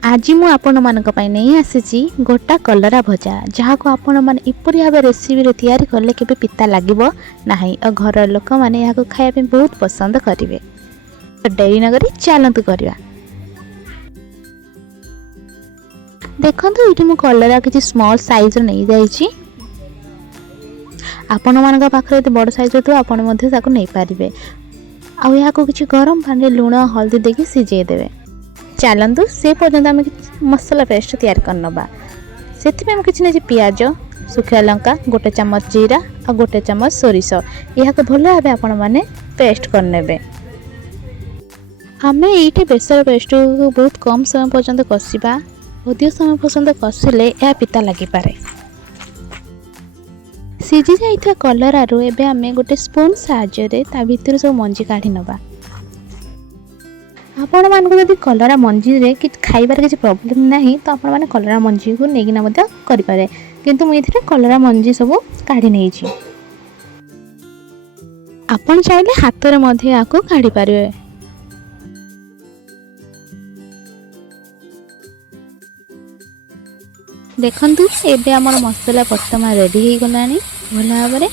आज मु आपण मानक पई नहीं आसी गोटा कलरा भजा जहाँ को आपण माने इपरि भाव रेसिपी रे तैयारी करले केबे पिता लागिबो नाही और घर लोक माने या खाया पे बहुत पसंद करिवे। डेरी नगरी चलतु करवा। देखंतु इठी मु कलरा किछि स्मॉल साइज रो नहीं जाईची। आपण मानक पाखरे बड़ साइज तो आपण मध्ये ताको नहीं पारिबे। आ या को किछि गरम पानी रे लूण हल्दी देके सिझे देबे। चलतु से पर्यंत आम मसला पेस्ट तैयार करनबा। से आम किछि नै पियाज सुखा लंका गोटे चम्मच जीरा और गोटे चम्मच सोरिष या भल भाव आपण मैंने पेस्ट करने। आम ये बेसर पेस्ट को बहुत कम समय पर्यंत कषा। अधिक समय पर्यंत कषिले यह पिता लगिपे। सीझी जाइए कलरारू एबे आम गोटे स्पून साहाय्य ता भितर सब मंजी काढ़ी नबा। आपण मानक जदि कलरा मंजी रे कि खाइबार किसी प्रॉब्लम नहीं तो आपण माने कलरा मंजी को नेगिना मध्य करि पारे। किंतु मु इथिरे कलरा मंजी सब काढ़ी नै छी। आपण चाहिले हाथ रे मध्य याको काढ़ी पारिबे। देखंतु एबे हमर मसला वर्तमान रेडी हे गलानी भला भाबरे।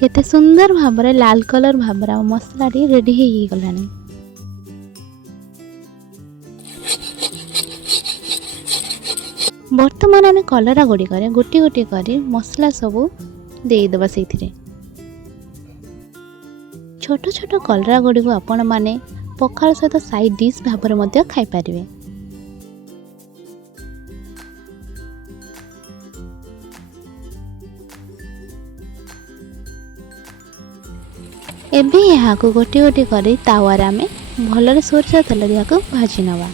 केते सुंदर भाबरे लाल कलर भाबरा मसला टी रेडी हे गलानी। वर्तमान आम कलरा गुड़ी करे गोटी गोटी करी मसला सबू दे दबा सेथिरे। छोट छोट कलरा गुड़ी को आपण माने पखाल सहित साइड डिश भाबरे मध्य खाइ पारिबे। एबे यहाँ को गोटी गोटी करी तावार आमे भलरे सोरसा तेल दिया को भाजी नवा।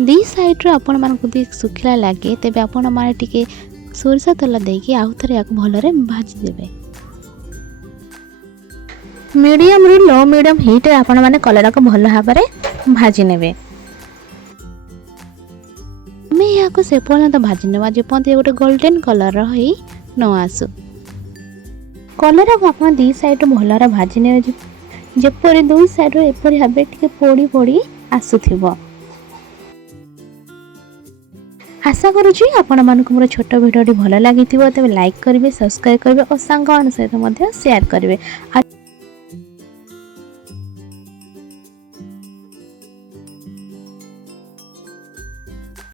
दी साइड रो आपण मान को भी सुखिला लागे तेबे आपण माने टिके सोरसा तेल देकी आउ थरे याको भलरे भाजी देबे। मीडियम रु लो मीडियम हीट रे आपण माने कलरा को भल भाव में भाजी नेबे। मैं या को से पर्यंत भाजी नेबा जे पर्यंत गोटे गोल्डन कलर रही न आसु। कलरा को आपण दी साइड भलरा भाजी नेबे जेपरि दुई साइड रो एपरि भाबे टिके पोड़ी पोड़ी आसुथिबो। आशा करूची आपण मानक मोर छोट वीडियो भल लागिथिबो। तबे लाइक करिवे सब्सक्राइब करिवे और सांग मान सहित मध्य शेयर करिवे।